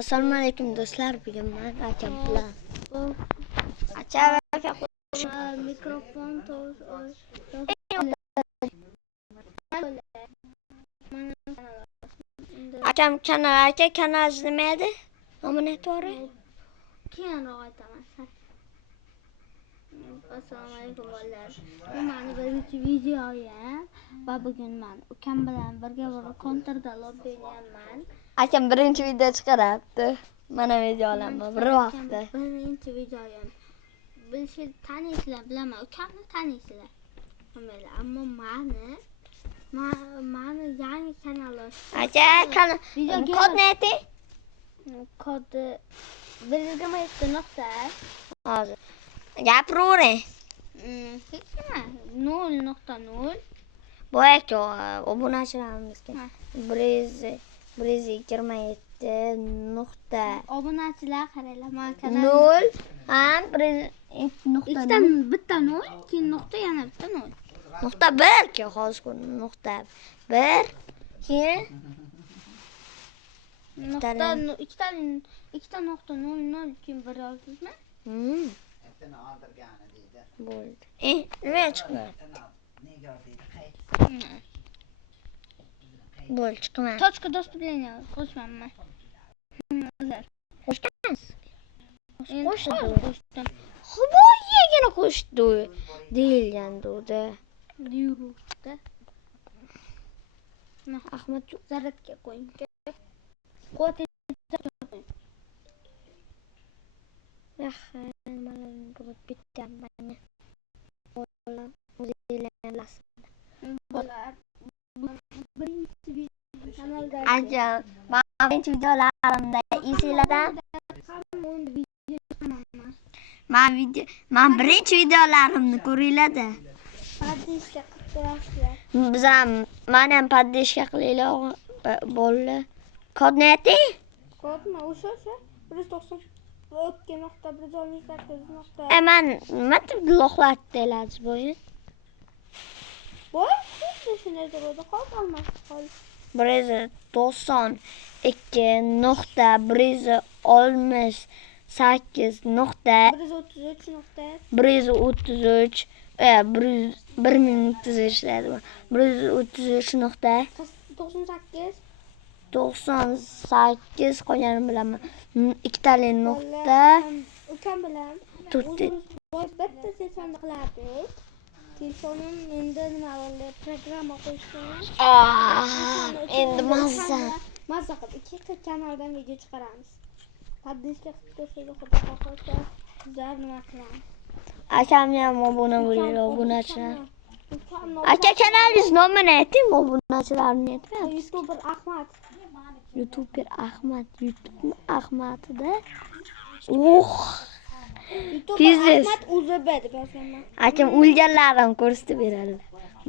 Assalomu alaykum do'stlar, bugun men akam bilan mikrofon akam kanal nima edi? Nomini aytavering. keyinroq aytaman. Assalomu alaykum bolalar. Bu meni birinchi videoyim va bugun men ukam bilan birga bir kontrda lobbi o'ynayapman. Akam birinchi video chiqaryapti. Mana video olaman bir vaqtda. Birinchi videoyim. Bilishni taniysizlar, bilaman. Ukamni taniysizlar. Ammo meni yangi kanal ochdim. Aka, kod ne edi? Kodi 1.7 Hozir. Gapiravering. Hech nima. 0.0. Bu aka obunachilarimizga 127 nuqta Obunachilar qaranglar, men kanal 0 ham 1 ikkita bitta 0, keyin nuqta yana bitta 0. nuqta 1 ki hozir ko'ring nuqta 1 keyin ikkita nuqta 0 keyin 1 yozdingizmi? Bo'ldi. Nima chiqdi? Bo'ldi, chiqmadi. Точка доступления qo'shmanman. Qo'shdim. Xuboyagina qo'shdi deyilgandi-da. Yuribdi. Ahmad zaratga qo'ying. Quvvat Ajab, birinchi videolarimda esinglardan men birinchi videolarimni ko'ringlar-da. Podpиска qilib qo'yasizlar. Biz ham men ham podpиска qilinglar bolalar. Kod ne edi? Kodmi o'sha 192.168. Men nima deb bloklat deyiladi bo'yin? Voy, xuddi shunday turadi. Qolib olmas. 192.168 nuqta 133 1 minutda ishlaydi. 133 nuqta 98 qolganini bilaman. Ikkitali nuqta ukam bilan bitta sessiyani qilardik. Telefonim endi nima bo'ldi? Programma qo'yishdim. Endi mazza qilib ikki kanaldan video chiqaramiz. Podpиска qilib qo'ysangiz xudo xohlasa sizlar nima qilamiz? akamni ham obuna bo'linglar, obunachilar. Aka kanalingiz nomini ayting, obunachilarni ayting. YouTuber Ahmad. YouTuber Ahmadda. YouTuber Ahmad UZB deb yozganman. Akam o'lganlarim ko'rsatib beradi.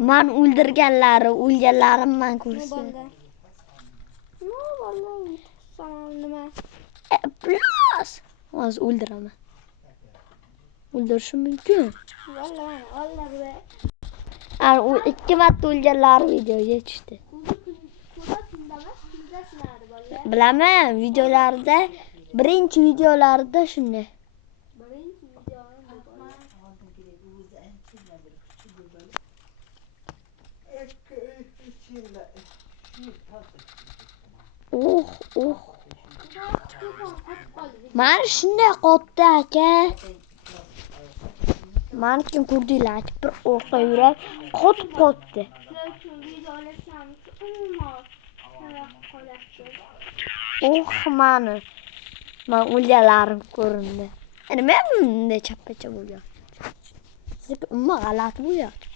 Men o'lganlarim men ko'rsatib. Vallahi nima? Plus. Hozir o'ldiraman. O'ldirishim mumkin. Vallahi. U ikki marta o'lganlar videoga tushdi. Bilaman, videolarda, birinchi videolarda shunday. Mana shunday qotdi aka. Meni kim ko'rdinglar? Bir o'qqa yurak qotdi. Mani. Men o'lganlarim ko'rindi. Nima bunday chappacha bo'lyapti? Sizga nima g'alati bo'lyapti?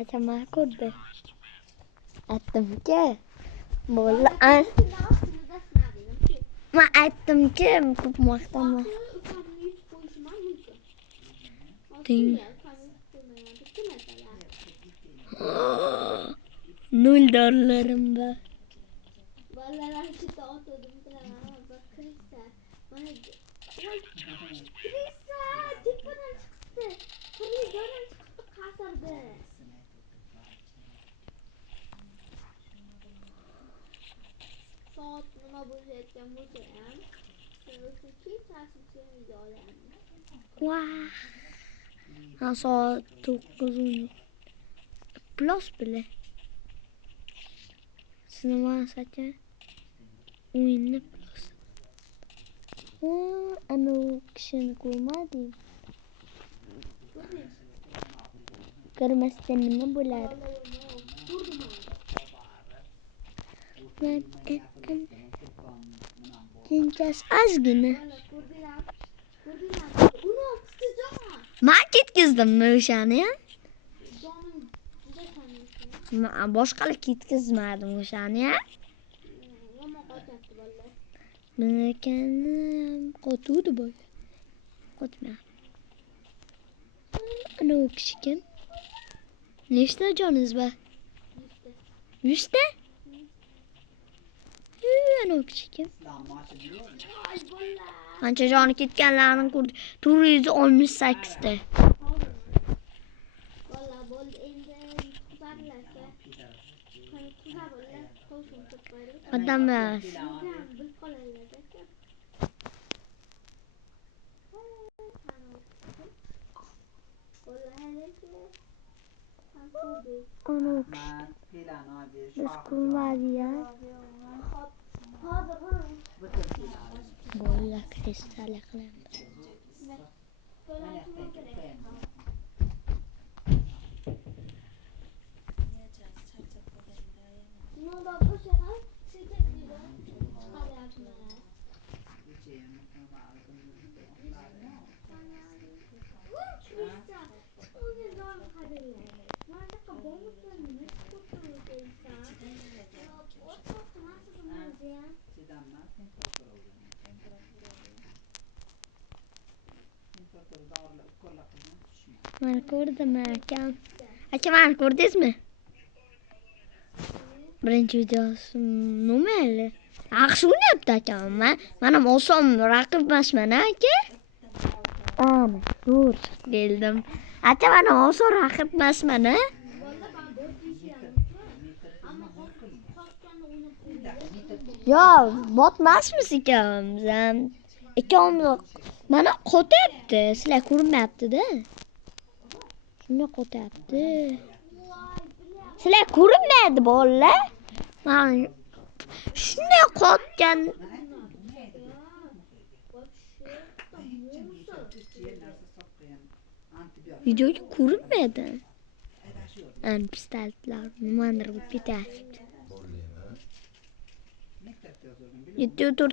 Akam meni ko'rdi. Aytdimki, bo'la men aytdimki, ko'p maqtanma. $0 bor. Bolalar chita otdim bilaman, bir krista. Mana Krisa, tepadan chiqibdi. Turli joydan chiqibdi, qasirdi. Soat nima bo'layotgan bo'lsa ham, siz uchun kechasi video olaman. Vah. Ha, soat 9:10. Plus bile. Sinema sacha. O'yinni plus. Ana u kishini ko'rmadim. Ko'rmasdan nima bo'ladi? Kenchasi ozgina. Men ketkizdim o'shani ham. Boshqalar ketkizmadim o'shani ham. Menakani qotuvdi boy. Qotma. Ana u kishi kim? Nechta joningiz bor? 100 ta? Ana u kishi kim? Qancha joni ketganlarini ko'rdik. 468 ta. Valla bo'ldi endi tuzarlarsa. Odamlar. Ana u kishi. Biz ko'rmadik ya. Bola kristal qilamiz. Mana ko'rdim akam. Aka, mana ko'rdingizmi? Birinchi videosi nomerli. Yaxshi o'ynayapti akam. Mana oson raqib emasman aka. Ana, zo'r keldim. Aka, mana oson raqib emasman a? Yo, botmasmiz ikkalamiz ham. Ikkalamiz mana qo'tyapti. Sizlar ko'rmayapti-da. Shunday qo'tyapti. Sizlar ko'rinmaydi bolalar. Mana shunday qotgan. Videoga ko'rinmaydi. An pistoletlar nimadir bo'lib ketyapti. Yetti tur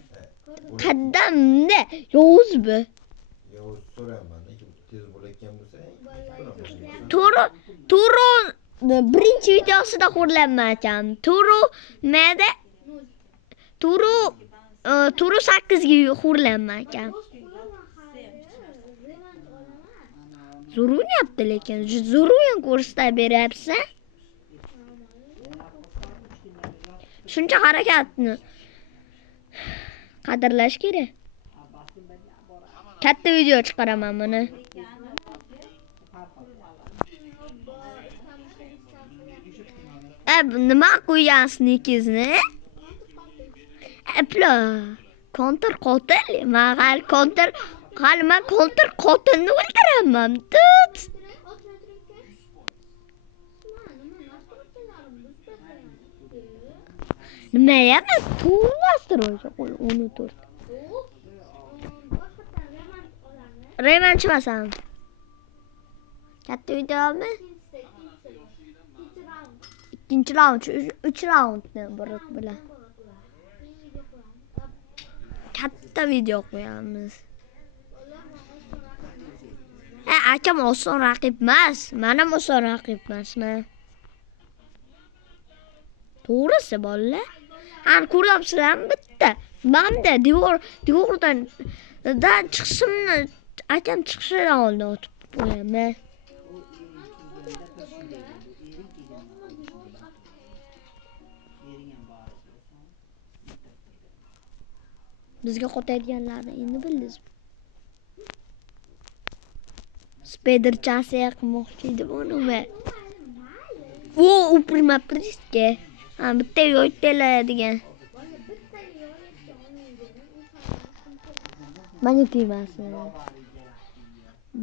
qaddamda Yovuz bu. Yovuz so'raman, tez bo'layotgan bo'lsa. Turu birinchi videosida ko'rlanmagan. Turu 8 ga ko'rlanmagan. Zo'r o'ynayapti lekin, zo'r o'yin ko'rsatib beryapsiz. Shuncha harakatni qadrlash kerak. Katta video chiqaraman buni. Nima qo'ygansiz ikizni? Counter qotil. Men counter qotilni o'ldiraman. Tut. Nima yana to'lastiruvchi qo'l 14. Rayman chiqasam. Katta videomi? Ikkinchi raund, 3 raundni borib bilan. Katta video qo'yamiz. Akam oson raqib emas. Men ham oson raqib emasman. To'g'risi bolalar. Ani ko'ryapsizlarmi bitta? Menda devordan chiqishimni akam chiqishidan oldin otib qo'yaman. Bizga qotayotganlarni endi bildingizmi? Spiderchasi qilmoqchi edi buni. U prima priske. Ha, bitta yo'taladigan. Menga tegmasin.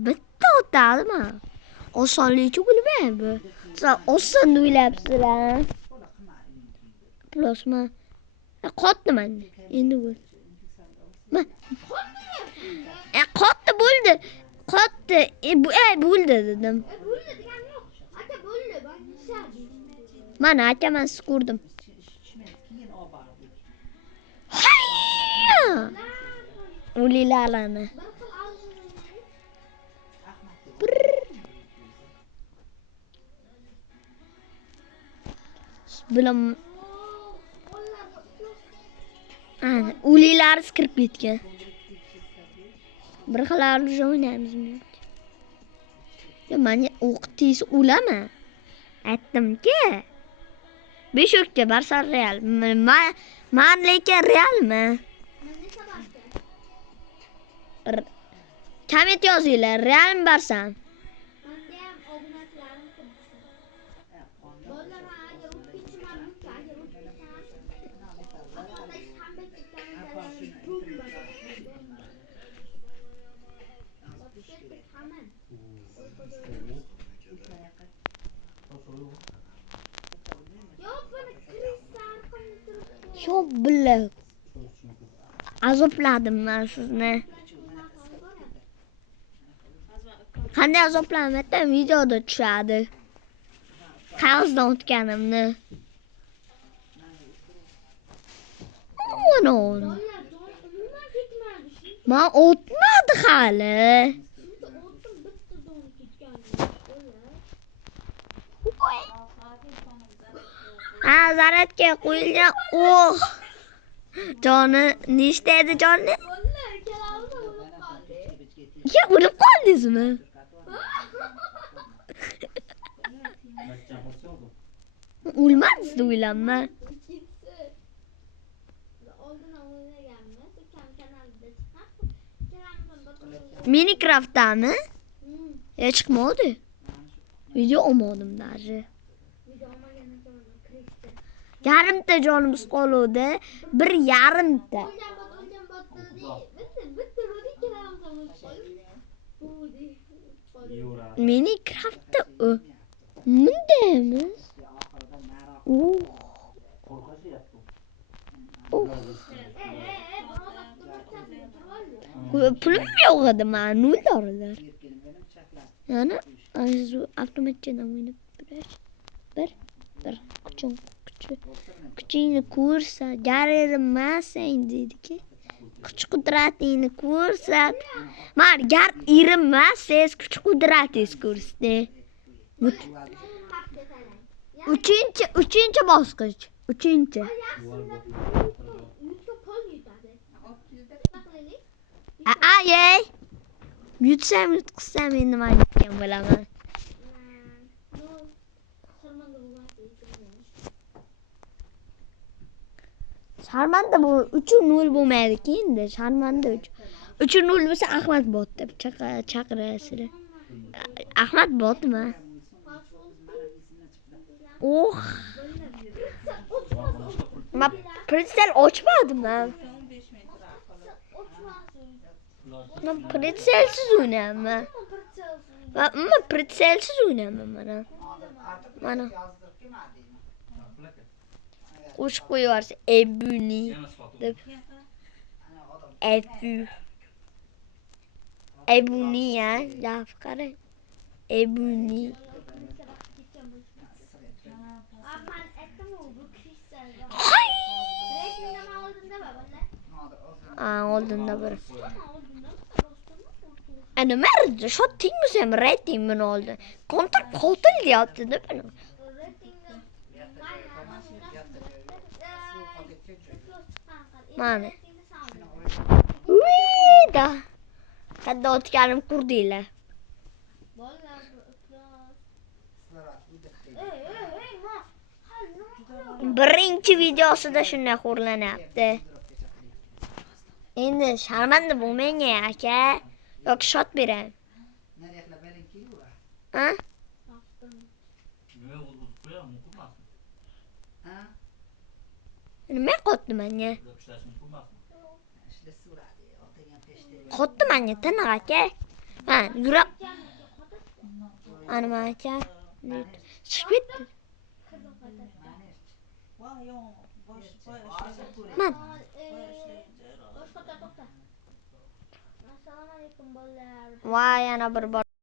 Bitta o'tadimi? Osonlikcha bilmayman bu. Siz oson o'ylabsizlar. Plasma. Qotdi menda. Endi bu. Qotdi bo'ldi. Qotdi. Bo'ldi dedim. Bo'ldi degani yo'q. Aka bo'ldi, ben nishadi. Mana akaman skurdim. Hayya! Ulilalani. Bilam. Ana, ulilar kirib ketgan. Bir xillar o'ynaymiz. Meni o'qitdingiz ulama. Aytdimki, Beshokka Barsa Real. Men lekin Realmi? Komment yozinglar, Realmi Barsa? Yo bilib. Azobladim men sizni. Qanday azoblanmayapti? Videoda tushadi. Qog'ozdan o'tganimni. Ono. Men o'tmadi hali. Zaratga qo'yilgan joni nechta edi jonni? Ya o'lib qoldingizmi? O'lmadingiz deb o'ylayman. Minecraft'dami? Chiqmadi. Video olmadim даже. Yarimta jonimiz qoluvdi. Bir yarimta. Minecraft'da mundaymiz. Pulim yo'q edi, men $0. Yani avtomatdan o'ynab turish. Bir kuchingni ko'rsa, garirmasang deydiki. Kuch qudratingni ko'rsat. Men gar irinmasiz, kuch qudratingiz ko'rsatdi. Uchinchi bosqich. Uchinchi. Ay. Yutsam yutqizsam endi nima aytgan bo'laman. Sharmanda bu 3-0 bo'lmaydi endi. Sharmanda 3-0 bo'lsa Ahmad bot deb chaqirasizlar. Ahmad botmi? Men pritsel ochmadim. Men pritselsiz o'ynayman. Men pritselsiz o'ynayman mana. Qo'shib qo'yarsiz Ebuni deb. Ebuni ya, qarang. Ebuni. Oldinda bir. Nima shotdingmi sen reytingimni oldi. Kontra qotil deyapti deb buni. Mana. Uyda. Qadda o'tganim ko'rdinglar. Birinchi videosida shunday xo'rlanyapti. Endi sharmanda bo'lmang aka. Yoki shot beray. Ha? Nima o'zib qo'yam, muqimmasmi? Nima qotdi menga? Ishlash muqimmasmi? Qotdi menga tiniq aka. Ha, yura. Ana men aka. Chiqib ketdi. Man. Assalomu alaykum bolalar. Voy, yana bir bor